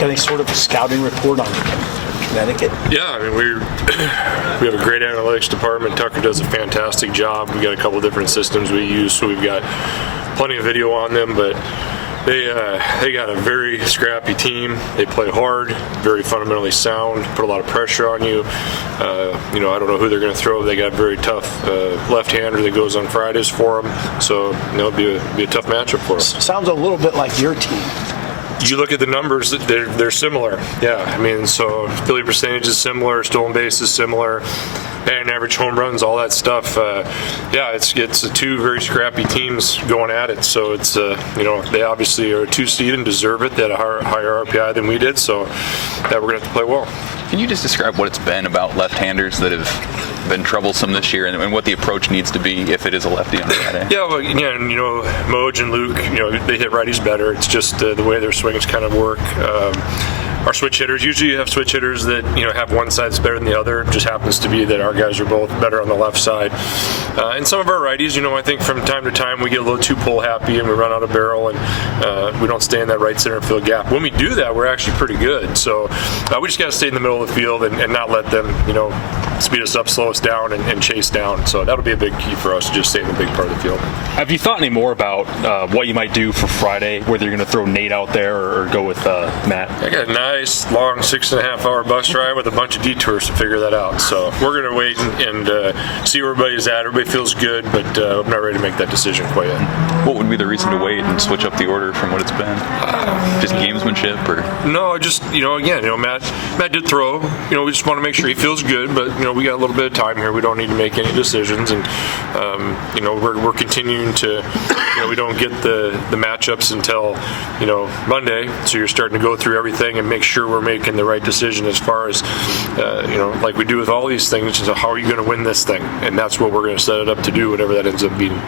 got any sort of scouting report on Connecticut? Yeah, I mean, we have a great analytics department. Tucker does a fantastic job. We got a couple different systems we use, so we've got plenty of video on them, but they got a very scrappy team. They play hard, very fundamentally sound, put a lot of pressure on you. I don't know who they're going to throw. They got a very tough left-hander that goes on Fridays for them, so it'll be a tough matchup for them. Sounds a little bit like your team. You look at the numbers; they're similar. Yeah, I mean, so field percentage is similar, stolen base is similar, batting average, home runs, all that stuff. It's two very scrappy teams going at it. So it's they obviously are a 2 seed and deserve it. They had a higher RPI than we did, so we're going to have to play well. Can you just describe what it's been about left-handers that have been troublesome this year, and what the approach needs to be if it is a lefty on Friday? Yeah, well, Moj and Luke, they hit righties better. It's just the way their swings kind of work. Our switch hitters, usually you have switch hitters that have one side that's better than the other. It just happens to be that our guys are both better on the left side. And some of our righties, I think from time to time we get a little too pull happy and we run out of barrel and we don't stay in that right center field gap. When we do that, we're actually pretty good. So we just got to stay in the middle of the field and not let them, speed us up, slow us down, and chase down. So that'll be a big key for us to just stay in the big part of the field. Have you thought any more about what you might do for Friday, whether you're going to throw Nate out there or go with Matt? I got a nice, long 6.5-hour bus ride with a bunch of detours to figure that out. So we're going to wait and see where everybody's at. Everybody feels good, but I'm not ready to make that decision quite yet. What would be the reason to wait and switch up the order from what it's been? Just gamesmanship, or? No, just Matt did throw. We just want to make sure he feels good, but we got a little bit of time here. We don't need to make any decisions, and we're continuing to. We don't get the matchups until Monday, so you're starting to go through everything and make sure we're making the right decision as far as like we do with all these things. So how are you going to win this thing? And that's what we're going to set it up to do, whatever that ends up being.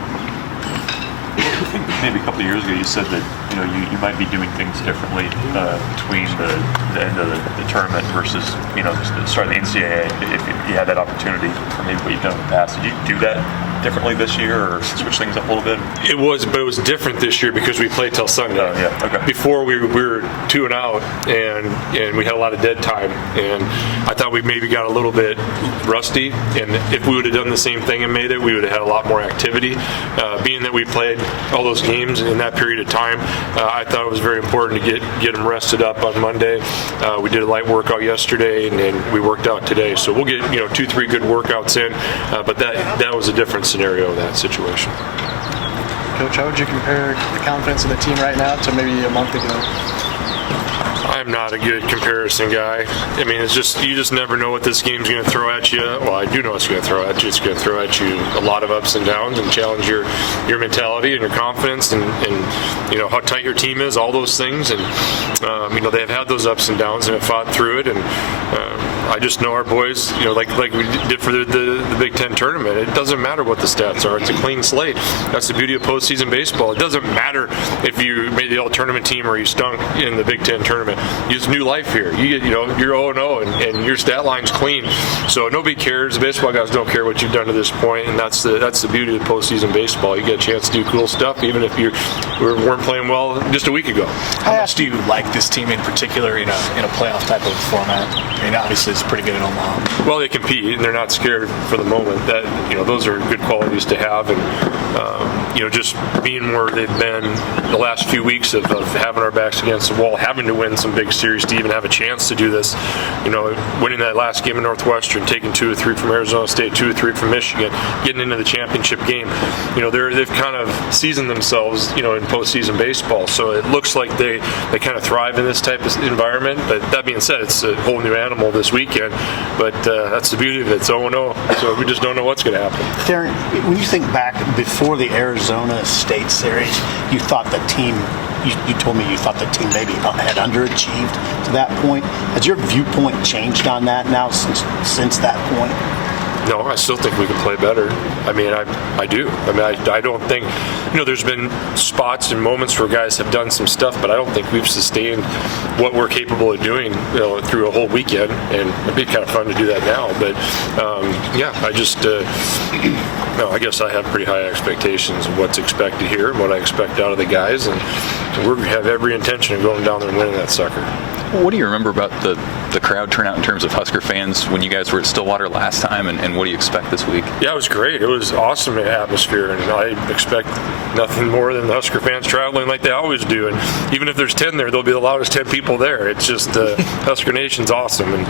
I think maybe a couple of years ago you said that you might be doing things differently between the end of the tournament versus the start of the NCAA if you had that opportunity for maybe what you've done in the past. Did you do that differently this year or switch things up a little bit? It was different this year because we played till Sunday. Okay. Before we were 2 and out and we had a lot of dead time, and I thought we maybe got a little bit rusty, and if we would have done the same thing and made it, we would have had a lot more activity. Being that we played all those games in that period of time, I thought it was very important to get them rested up on Monday. We did a light workout yesterday and we worked out today, so we'll get 2-3 good workouts in, but that was a different scenario of that situation. Coach, how would you compare the confidence of the team right now to maybe a month ago? I'm not a good comparison guy. I mean, it's just you just never know what this game's going to throw at you. Well, I do know it's going to throw at you. It's going to throw at you a lot of ups and downs and challenge your mentality and your confidence and how tight your team is, all those things. And they've had those ups and downs and have fought through it. And I just know our boys, like we did for the Big Ten tournament. It doesn't matter what the stats are. It's a clean slate. That's the beauty of postseason baseball. It doesn't matter if you made the all-tournament team or you stunk in the Big Ten tournament. It's new life here. You're 0-0 and your stat line's clean. So nobody cares. The baseball guys don't care what you've done to this point, and that's the beauty of postseason baseball. You get a chance to do cool stuff, even if you weren't playing well just a week ago. How much do you like this team in particular in a playoff type of format? I mean, obviously it's pretty good in Omaha. Well, they compete and they're not scared for the moment. That those are good qualities to have, and just being where they've been the last few weeks of having our backs against the wall, having to win some big series to even have a chance to do this. Winning that last game in Northwestern, taking 2 or 3 from Arizona State, 2 or 3 from Michigan, getting into the championship game. They've kind of seasoned themselves, in postseason baseball. So it looks like they kind of thrive in this type of environment. But that being said, it's a whole new animal this weekend. But that's the beauty of it. It's 0-0, so we just don't know what's going to happen. Darin, when you think back before the Arizona State series, you thought the team. You told me you thought the team maybe had underachieved to that point. Has your viewpoint changed on that now since that point? No, I still think we can play better. I mean, I do. I mean, I don't think, there's been spots and moments where guys have done some stuff, but I don't think we've sustained what we're capable of doing, through a whole weekend. And it'd be kind of fun to do that now. But I just, I guess I have pretty high expectations of what's expected here and what I expect out of the guys, and we have every intention of going down there and winning that sucker. What do you remember about the crowd turnout in terms of Husker fans when you guys were at Stillwater last time, and what do you expect this week? Yeah, it was great. It was awesome atmosphere, and I expect nothing more than the Husker fans traveling like they always do. And even if there's 10 there, there'll be the loudest 10 people there. It's just Husker Nation's awesome, and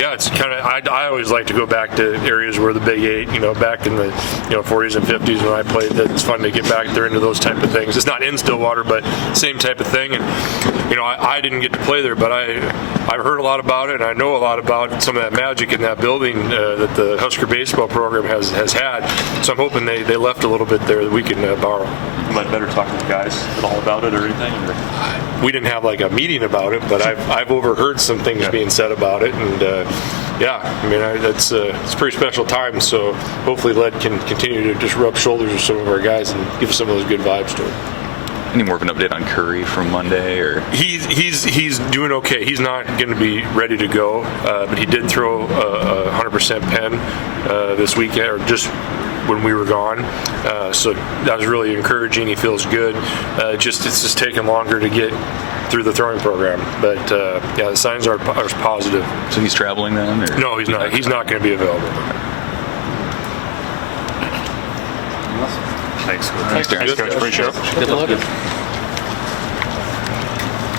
yeah, it's kind of. I always like to go back to areas where the Big Eight, back in the 40s and 50s when I played. That it's fun to get back there into those type of things. It's not in Stillwater, but same type of thing. And I didn't get to play there, but I've heard a lot about it, and I know a lot about some of that magic in that building that the Husker baseball program has had. So I'm hoping they left a little bit there that we can borrow. You might better talk to the guys at all about it or anything. We didn't have like a meeting about it, but I've overheard some things being said about it, and it's a pretty special time. So hopefully Led can continue to just rub shoulders with some of our guys and give some of those good vibes to them. Any more of an update on Curry from Monday, or he's doing okay. He's not going to be ready to go, but he did throw a 100% pen this weekend, or just when we were gone. So that was really encouraging. He feels good. It's just taking longer to get through the throwing program, but the signs are positive. so he's traveling then? Or? No, he's not. He's not going to be available. Thanks. Thanks, Darin. Good, Coach. Appreciate it. Good luck.